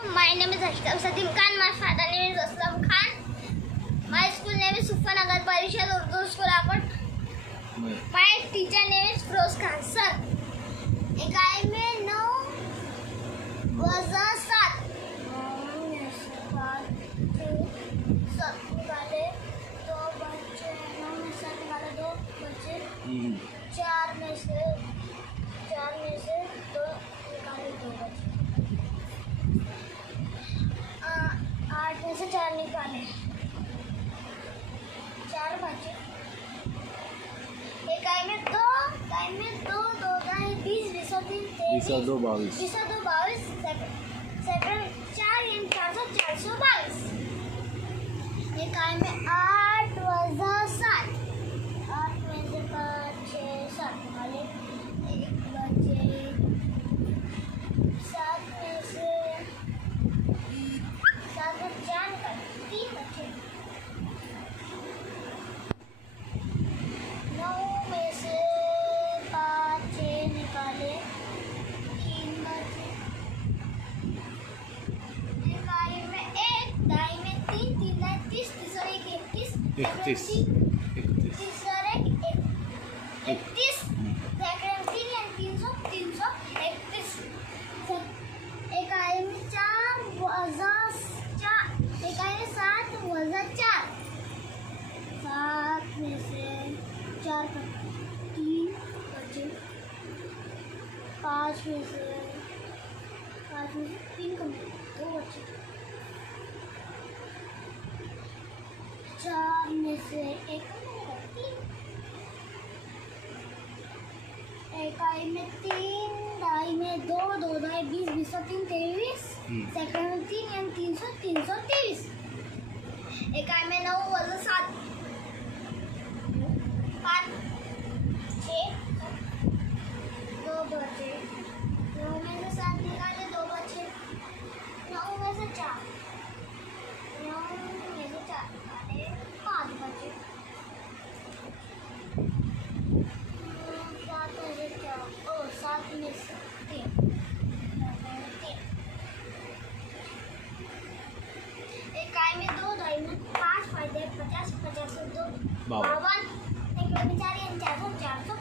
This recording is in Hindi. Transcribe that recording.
My name is Ashtam Sadim Khan. My father name is Aslam Khan. My school name is Sufan Agar Parishad Urdu School Apat. My teacher name is Firoz Khan. Sir, इकाई में 9 वज़ा 7 निकाले 2 बच्चे 9 में 7 निकाले 2 बच्चे 4 में से 2 निकाले 2 बच्चे 8 में से 4 निकाले 4 बचे। इकाई में 2 2 20 20 2 22 सेकंड 4 422। इकाई में 8 वज़ा 7 8 में से 5 6 7 निकाले 1 बचे 7 में से 7 में 4 निकाले 3 बचे 9 में से 5 6 निकाले 3 बचे। इकाई में 1 दाई में 3 3 दाई 30 30 और 1 31 30 और 1 31 सेकंड 3 या 300 331। इकाई में 4 वज़ा 4 इकाई में 7 वज़ा 4 7 में से 4 3 बचे 5 में से 3 कम 2 बचे 4 में से 1 इकाई में 3 दाई में 2 2 दाई 20 20 और 3 23 सेकंड में 3 या 300 323। इकाई में 9 वज़ा 7 5 6 2 बचे 9 में से 7 निकाले 2 बचे 9 में से 4 निकाले 5 बचे 7 में से 3 इकाई में 2 दाई में 5 5 50 50 2 52 4 400